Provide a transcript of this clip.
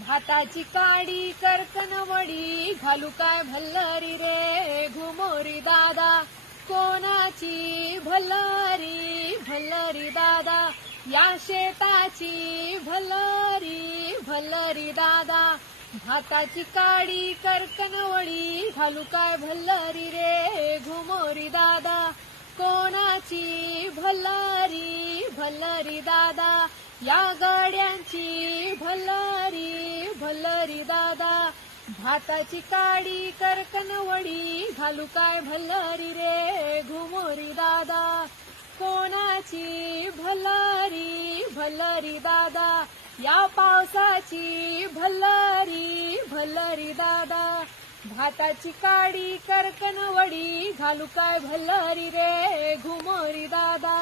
भाताची काडी करकनवडी घालू काय भल्लरी रे घुमोरी दादा कोणाची भल्लरी भल्लरी दादा या शेताची भल्लरी भल्लरी दादा भाताची काडी करकनवडी घालू काय भल्लरी रे घुमोरी दादा कोणाची भल्लरी भल्लरी दादा या गड्यांची भल्लरी भल्लरी दादा भाताची काडी करकनवडी घालू काय भल्लरी रे घुमोरी दादा कोणाची भल्लरी भल्लरी दादा या पावसाची भल्लरी भल्लरी दादा भाताची काडी करकनवडी घालू काय भल्लरी रे घुमोरी दादा।